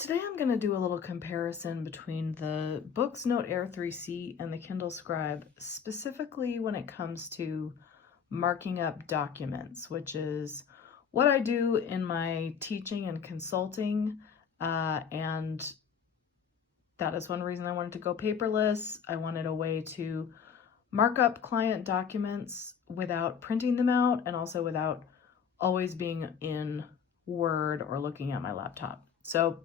Today I'm going to do a little comparison between the Boox Note Air 3C and the Kindle Scribe, specifically when it comes to marking up documents, which is what I do in my teaching and consulting, and that is one reason I wanted to go paperless. I wanted a way to mark up client documents without printing them out and also without always being in Word or looking at my laptop. So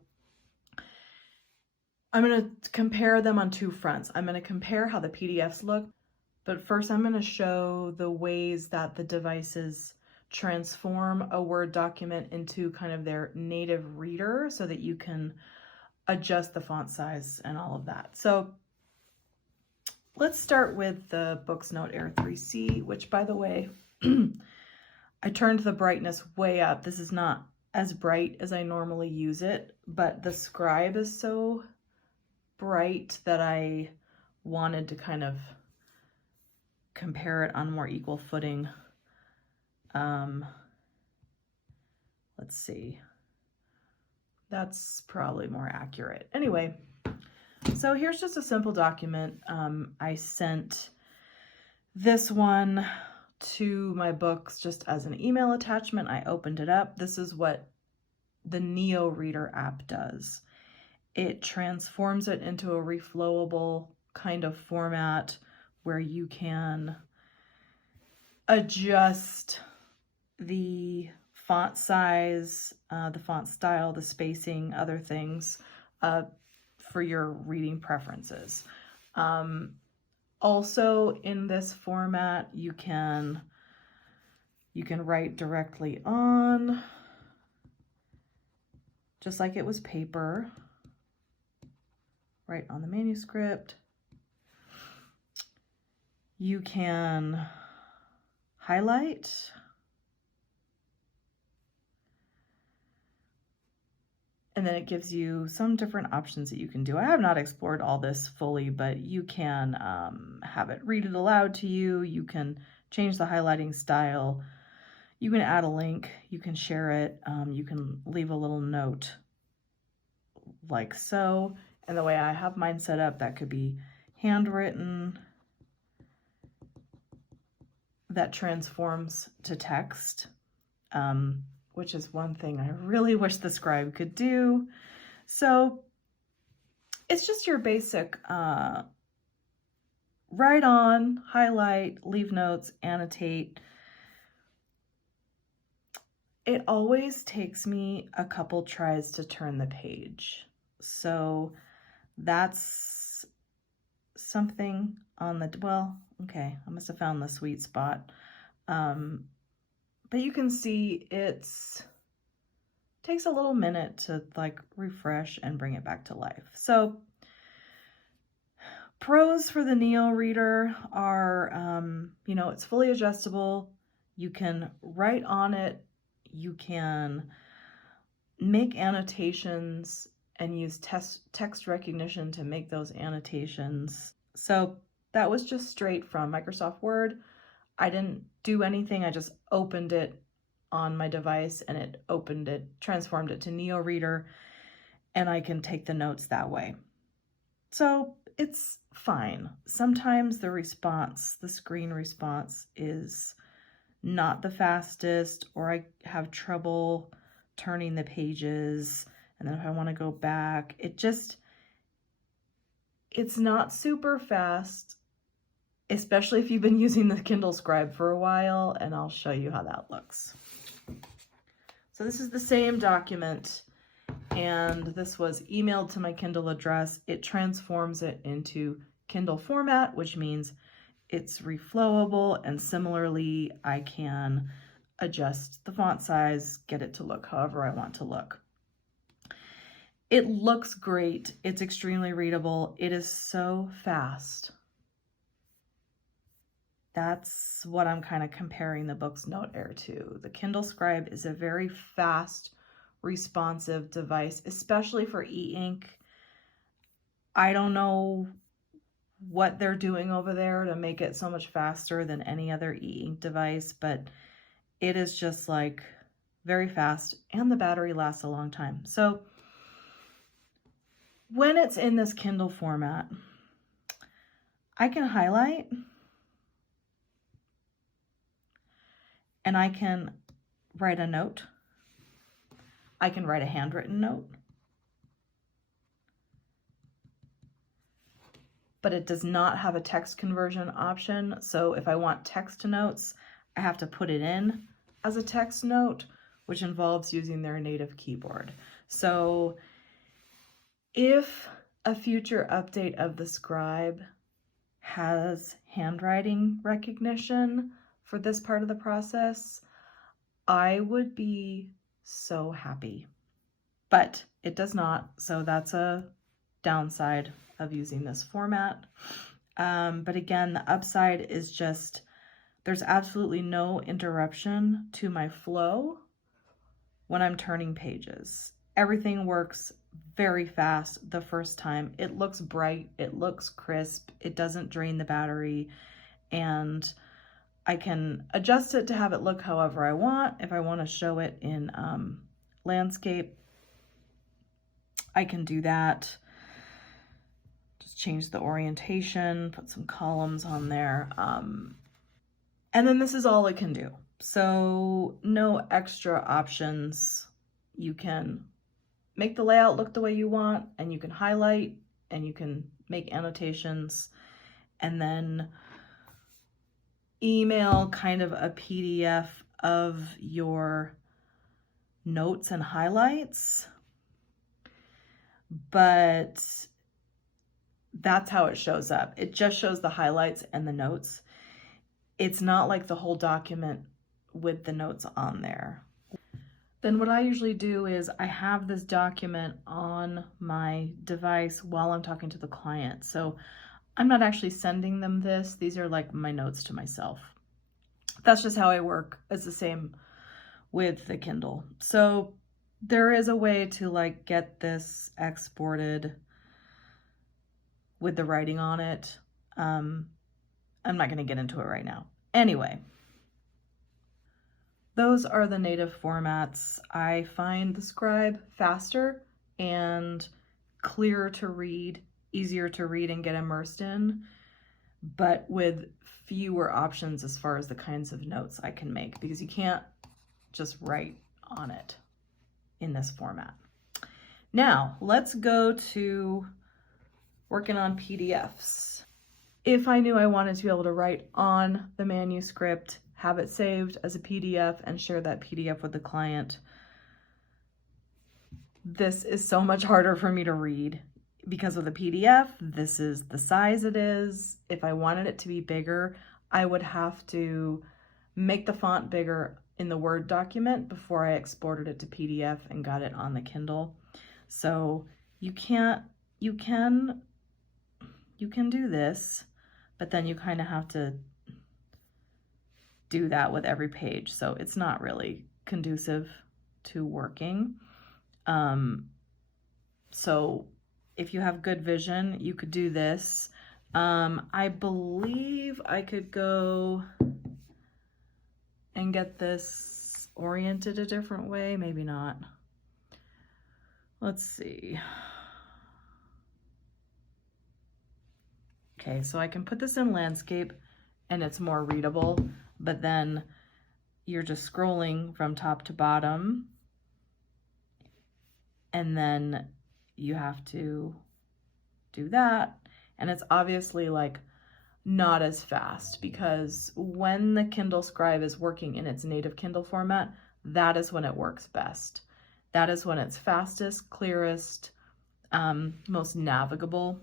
I'm going to compare them on two fronts. I'm going to compare how the PDFs look, but first I'm going to show the ways that the devices transform a Word document into kind of their native reader so that you can adjust the font size and all of that. So let's start with the Boox Note Air 3C, which, by the way, I turned the brightness way up. This is not as bright as I normally use it, but the Scribe is so bright that I wanted to kind of compare it on more equal footing. Let's see. That's probably more accurate. Anyway, so here's just a simple document. I sent this one to my Boox just as an email attachment. I opened it up. This is what the NeoReader app does. It transforms it into a reflowable kind of format where you can adjust the font size, the font style, the spacing, other things for your reading preferences. Also in this format, you can write directly on, just like it was paper, right on the manuscript. You can highlight. And then it gives you some different options that you can do. I have not explored all this fully, but you can have it read it aloud to you. You can change the highlighting style. You can add a link. You can share it. You can leave a little note like so. And the way I have mine set up, that could be handwritten, that transforms to text, which is one thing I really wish the Scribe could do. So it's just your basic write on, highlight, leave notes, annotate. It always takes me a couple tries to turn the page. So that's something on the, well, okay, I must have found the sweet spot. But you can see it takes a little minute to like refresh and bring it back to life. So pros for the NeoReader are, it's fully adjustable. You can write on it. You can make annotations and use text recognition to make those annotations. So that was just straight from Microsoft Word. I didn't do anything. I just opened it on my device and it transformed it to NeoReader, and I can take the notes that way. So it's fine. Sometimes the screen response is not the fastest, or I have trouble turning the pages. And then if I want to go back, it's not super fast, especially if you've been using the Kindle Scribe for a while, and I'll show you how that looks. So this is the same document, and this was emailed to my Kindle address. It transforms it into Kindle format, which means it's reflowable, and similarly, I can adjust the font size, get it to look however I want to look. It looks great. It's extremely readable. It is so fast. That's what I'm kind of comparing the Boox Note Air to. The Kindle Scribe is a very fast, responsive device, especially for e-ink. I don't know what they're doing over there to make it so much faster than any other e-ink device, but it is just like very fast, and the battery lasts a long time. So When it's in this Kindle format, I can highlight and I can write a note. I can write a handwritten note. But it does not have a text conversion option. So if I want text notes, I have to put it in as a text note, which involves using their native keyboard. So if a future update of the Scribe has handwriting recognition for this part of the process, I would be so happy. But it does not, so that's a downside of using this format. But again, the upside is just there's absolutely no interruption to my flow when I'm turning pages. Everything works very fast the first time. It looks bright, it looks crisp, it doesn't drain the battery, and I can adjust it to have it look however I want. If I want to show it in landscape, I can do that. Just change the orientation, put some columns on there. And then this is all it can do. So no extra options. You can make the layout look the way you want, and you can highlight, and you can make annotations, and then email kind of a PDF of your notes and highlights. But that's how it shows up. It just shows the highlights and the notes. It's not like the whole document with the notes on there. Then what I usually do is I have this document on my device while I'm talking to the client. So I'm not actually sending them this. These are like my notes to myself. That's just how I work. It's the same with the Kindle. So there is a way to like get this exported with the writing on it. I'm not going to get into it right now. Anyway, those are the native formats. I find the Scribe faster and clearer to read, easier to read and get immersed in, but with fewer options as far as the kinds of notes I can make, because you can't just write on it in this format. Now, let's go to working on PDFs. If I knew I wanted to be able to write on the manuscript, have it saved as a PDF, and share that PDF with the client, this is so much harder for me to read because of the PDF. This is the size it is. If I wanted it to be bigger, I would have to make the font bigger in the Word document before I exported it to PDF and got it on the Kindle. So you can do this, but then you kind of have to do that with every page. So it's not really conducive to working. So if you have good vision, you could do this. I believe I could go and get this oriented a different way. Maybe not. Let's see. Okay, so I can put this in landscape and it's more readable, but then you're just scrolling from top to bottom, and then you have to do that. And it's obviously like not as fast, because when the Kindle Scribe is working in its native Kindle format, that is when it works best. That is when it's fastest, clearest, most navigable.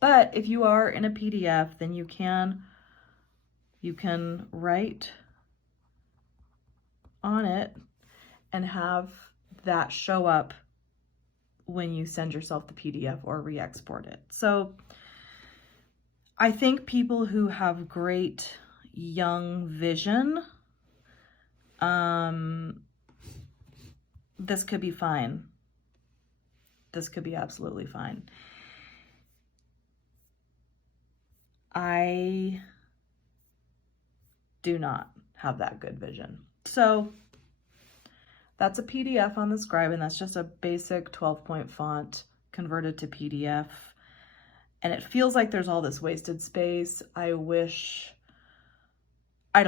But if you are in a PDF, then you can write on it and have that show up when you send yourself the PDF or re-export it. So I think people who have great young vision, this could be fine. This could be absolutely fine. I do not have that good vision. So that's a PDF on the Scribe, and that's just a basic 12-point font converted to PDF. And it feels like there's all this wasted space. I don't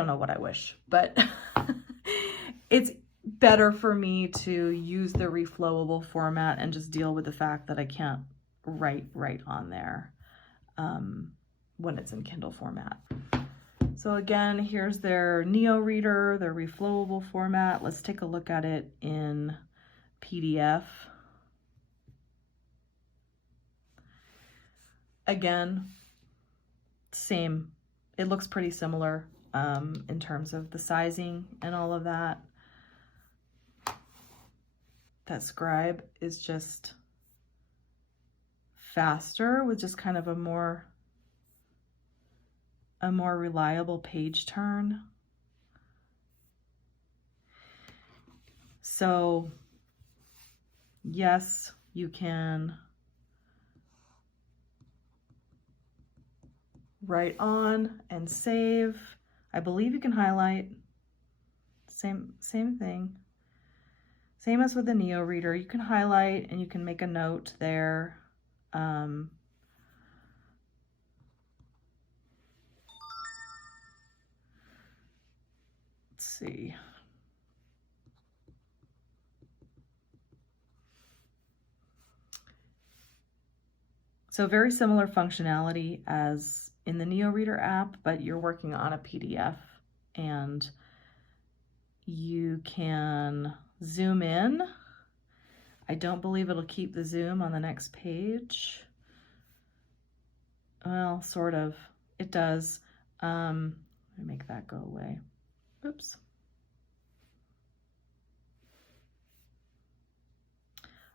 know what I wish, but it's better for me to use the reflowable format and just deal with the fact that I can't write right on there when it's in Kindle format. So again, here's their NeoReader, their reflowable format. Let's take a look at it in PDF. Again, same. It looks pretty similar in terms of the sizing and all of that. That Scribe is just faster with just kind of a more reliable page turn. So yes, you can write on and save. I believe you can highlight. Same thing. Same as with the NeoReader. You can highlight and you can make a note there. Let's see. So very similar functionality as in the NeoReader app, but you're working on a PDF and you can zoom in. I don't believe it'll keep the zoom on the next page. Well, sort of. It does. Let me make that go away. Oops.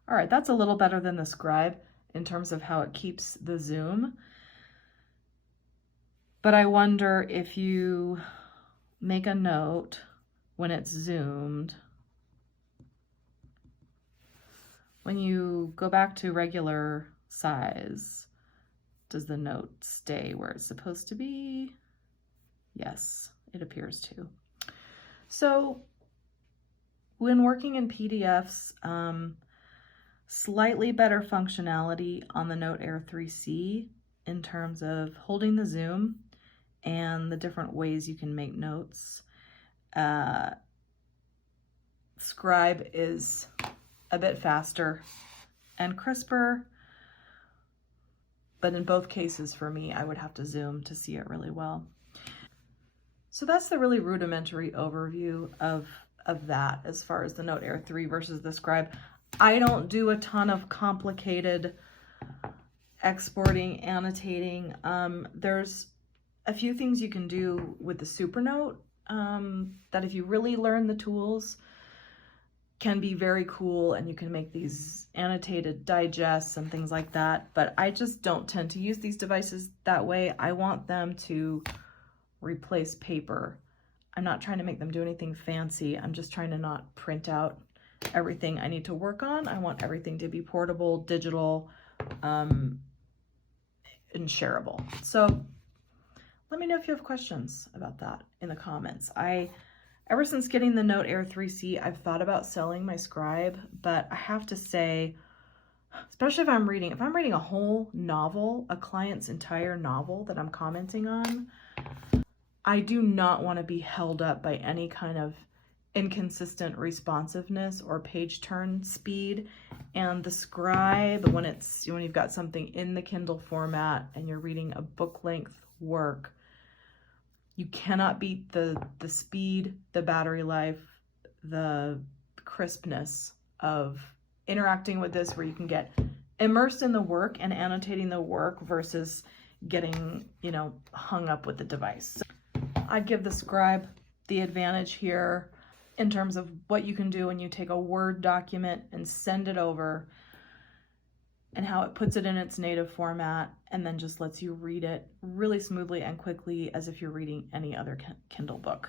All right, that's a little better than the Scribe in terms of how it keeps the zoom. But I wonder if you make a note when it's zoomed, when you go back to regular size, does the note stay where it's supposed to be? Yes, it appears to. So when working in PDFs, slightly better functionality on the Note Air 3C in terms of holding the zoom and the different ways you can make notes. Scribe is a bit faster and crisper, but in both cases for me, I would have to zoom to see it really well. So that's the really rudimentary overview of that as far as the Note Air 3 versus the Scribe. I don't do a ton of complicated exporting, annotating. There's a few things you can do with the Supernote that if you really learn the tools can be very cool, and you can make these annotated digests and things like that. But I just don't tend to use these devices that way. I want them to replace paper. I'm not trying to make them do anything fancy. I'm just trying to not print out everything I need to work on. I want everything to be portable, digital, and shareable. So let me know if you have questions about that in the comments. Ever since getting the Note Air 3C, I've thought about selling my Scribe, but I have to say, especially if I'm reading a whole novel, a client's entire novel that I'm commenting on, I do not want to be held up by any kind of inconsistent responsiveness or page turn speed. And the Scribe, when you've got something in the Kindle format and you're reading a book length work, you cannot beat the speed, the battery life, the crispness of interacting with this, where you can get immersed in the work and annotating the work versus getting, hung up with the device. So I'd give the Scribe the advantage here in terms of what you can do when you take a Word document and send it over, and how it puts it in its native format and then just lets you read it really smoothly and quickly as if you're reading any other Kindle book.